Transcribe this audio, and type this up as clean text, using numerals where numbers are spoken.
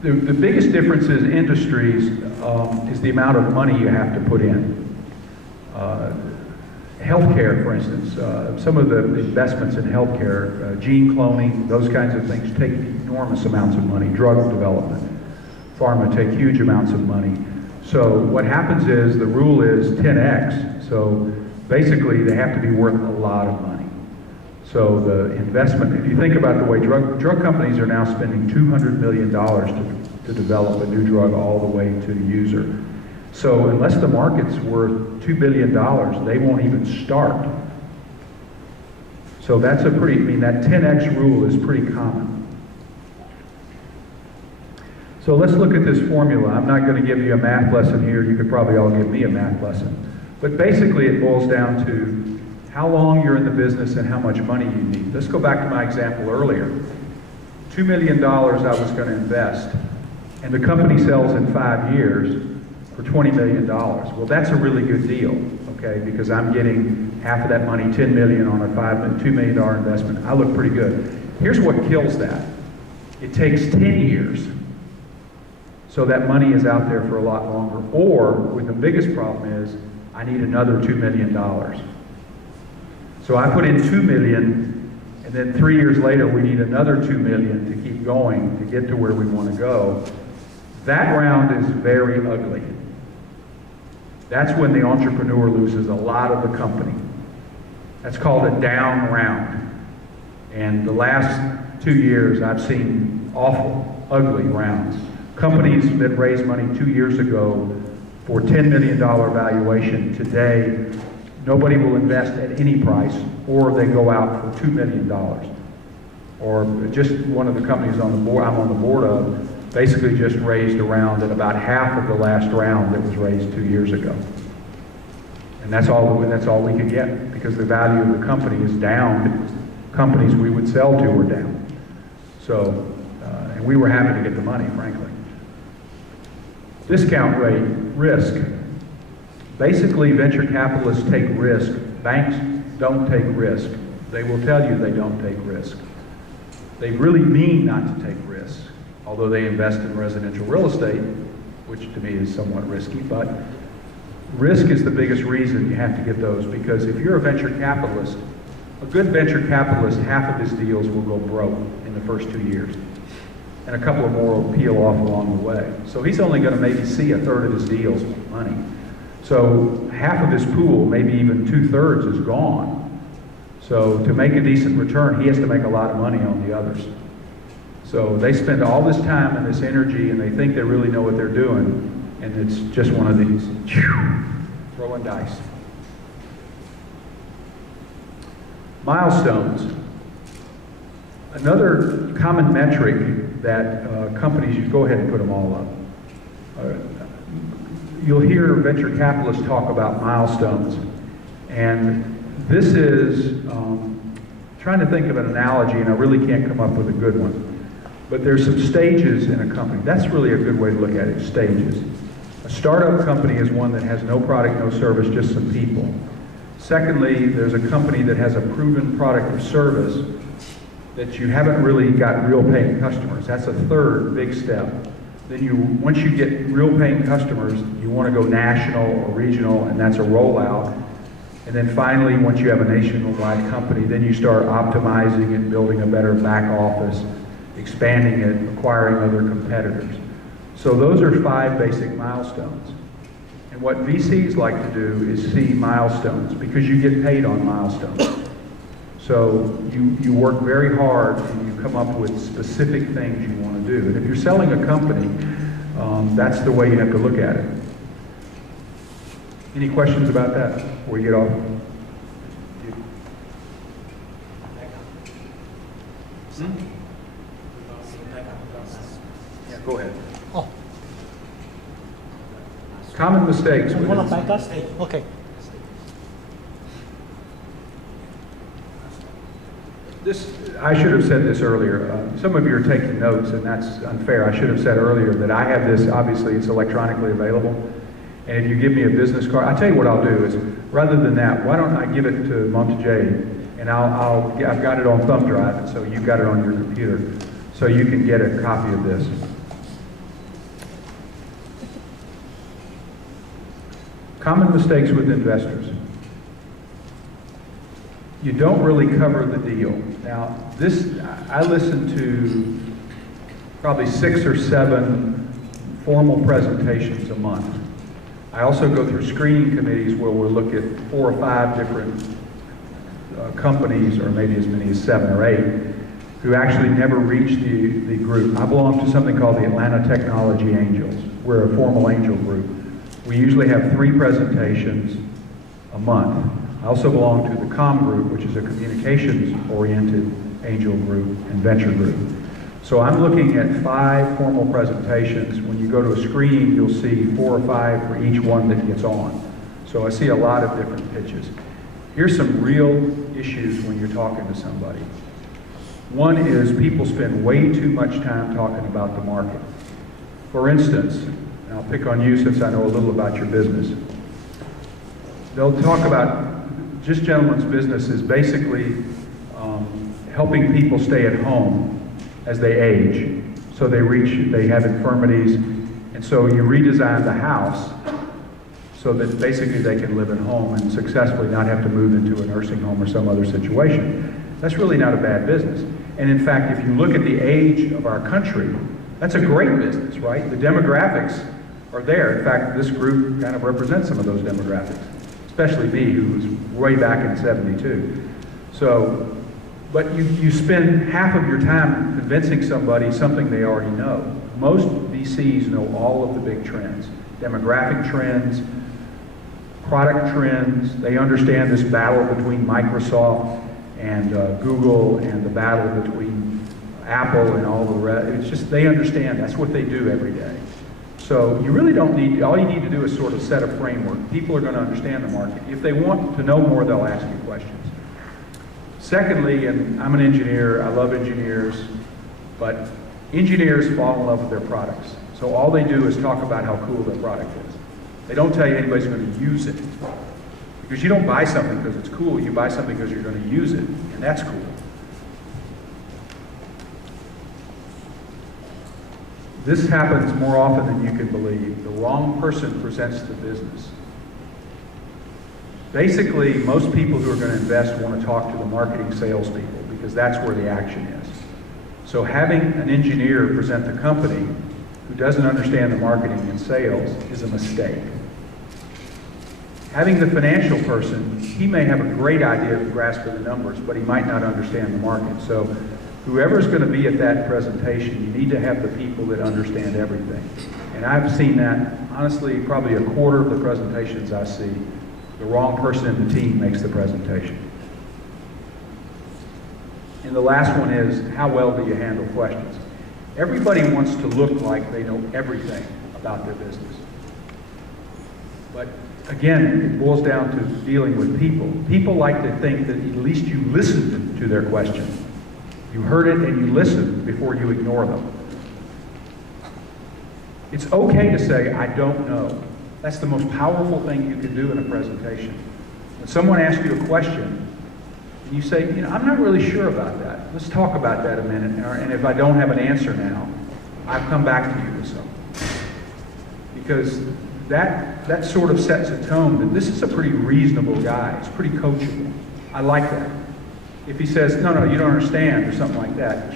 The biggest difference in industries is the amount of money you have to put in. Healthcare, for instance, some of the investments in healthcare, gene cloning, those kinds of things take enormous amounts of money. Drug development, pharma take huge amounts of money. So what happens is the rule is 10x. So basically they have to be worth a lot of money. So the investment, if you think about the way drug companies are now spending $200 million to develop a new drug all the way to the user. So unless the market's worth $2 billion, they won't even start. So that's a pretty, I mean, that 10x rule is pretty common. So let's look at this formula. I'm not going to give you a math lesson here. You could probably all give me a math lesson. But basically it boils down to how long you're in the business and how much money you need. Let's go back to my example earlier. $2 million I was going to invest, and the company sells in 5 years for $20 million. Well, that's a really good deal, okay, because I'm getting half of that money, $10 million on a $2 million investment. I look pretty good. Here's what kills that. It takes 10 years, so that money is out there for a lot longer. Or, with the biggest problem is, I need another $2 million. So I put in $2 million, and then 3 years later we need another $2 million to keep going to get to where we want to go. That round is very ugly. That's when the entrepreneur loses a lot of the company. That's called a down round. And the last 2 years I've seen awful, ugly rounds. Companies that raised money 2 years ago for $10 million valuation, today nobody will invest at any price, or they go out for $2 million. Or just one of the companies on the board, I'm on the board of, basically just raised a round at about half of the last round that was raised 2 years ago. And that's all we could get, because the value of the company is down. Companies we would sell to were down. So, and we were happy to get the money, frankly. Discount rate, risk. Basically, venture capitalists take risk. Banks don't take risk. They will tell you they don't take risk. They really mean not to take risks, although they invest in residential real estate, which to me is somewhat risky, but risk is the biggest reason you have to get those, because if you're a venture capitalist, a good venture capitalist, half of his deals will go broke in the first 2 years, and a couple of more will peel off along the way. So he's only going to maybe see a third of his deals with money. So half of his pool, maybe even 2/3, is gone. So to make a decent return, he has to make a lot of money on the others. So they spend all this time and this energy, and they think they really know what they're doing, and it's just one of these throwing dice. Milestones. Another common metric that companies, you go ahead and put them all up. You'll hear venture capitalists talk about milestones, and this is trying to think of an analogy, and I really can't come up with a good one. But there's some stages in a company. That's really a good way to look at it, stages. A startup company is one that has no product, no service, just some people. Secondly, there's a company that has a proven product or service that you haven't really got real paying customers. That's a third big step. Then once you get real paying customers, you want to go national or regional, and that's a rollout. And then finally, once you have a nationwide company, then you start optimizing it, building a better back office, expanding it, acquiring other competitors. So those are 5 basic milestones. And what VCs like to do is see milestones, because you get paid on milestones. So you work very hard and you come up with specific things you want to do. And if you're selling a company, that's the way you have to look at it. Any questions about that before we get off? Yeah, go ahead. Oh. Common mistakes. Okay. I should have said this earlier. Some of you are taking notes, and that's unfair. I should have said earlier that I have this, obviously it's electronically available. And if you give me a business card, I'll tell you what I'll do is, rather than that, why don't I give it to MonteJade, and I've got it on thumb drive, and so you've got it on your computer, so you can get a copy of this. Common mistakes with investors. You don't really cover the deal. Now, I listen to probably 6 or 7 formal presentations a month. I also go through screening committees where we'll look at 4 or 5 different companies, or maybe as many as 7 or 8, who actually never reach the group. I belong to something called the Atlanta Technology Angels. We're a formal angel group. We usually have 3 presentations a month. I also belong to the COM group, which is a communications-oriented angel group and venture group. So I'm looking at 5 formal presentations. When you go to a screening, you'll see 4 or 5 for each one that gets on. So I see a lot of different pitches. Here's some real issues when you're talking to somebody. One is people spend way too much time talking about the market. For instance, and I'll pick on you since I know a little about your business. They'll talk about, Just Gentlemen's business is basically helping people stay at home as they age. So they have infirmities, and so you redesign the house so that basically they can live at home and successfully not have to move into a nursing home or some other situation. That's really not a bad business. And in fact, if you look at the age of our country, that's a great business, right? The demographics are there. In fact, this group kind of represents some of those demographics, especially me, who was way back in '72. So, but you spend half of your time convincing somebody something they already know. Most VCs know all of the big trends, demographic trends, product trends. They understand this battle between Microsoft and Google and the battle between Apple and all the rest. It's just, they understand, that's what they do every day. So you really don't need, all you need to do is sort of set a framework. People are going to understand the market. If they want to know more, they'll ask you questions. Secondly, and I'm an engineer, I love engineers, but engineers fall in love with their products. So all they do is talk about how cool their product is. They don't tell you anybody's going to use it. Because you don't buy something because it's cool, you buy something because you're going to use it, and that's cool. This happens more often than you can believe. The wrong person presents the business. Basically, most people who are going to invest want to talk to the marketing salespeople because that's where the action is. So having an engineer present the company who doesn't understand the marketing and sales is a mistake. Having the financial person, he may have a great idea of grasp of the numbers, but he might not understand the market. So whoever's going to be at that presentation, you need to have the people that understand everything. And I've seen that, honestly, probably a quarter of the presentations I see, the wrong person in the team makes the presentation. And the last one is, how well do you handle questions? Everybody wants to look like they know everything about their business. But again, it boils down to dealing with people. People like to think that at least you listened to their question. You heard it and you listened before you ignore them. It's okay to say, I don't know. That's the most powerful thing you can do in a presentation. When someone asks you a question, and you say, I'm not really sure about that. Let's talk about that a minute. And if I don't have an answer now, I'll come back to you with something. Because that sort of sets a tone that this is a pretty reasonable guy. It's pretty coachable. I like that. If he says, no, you don't understand, or something like that,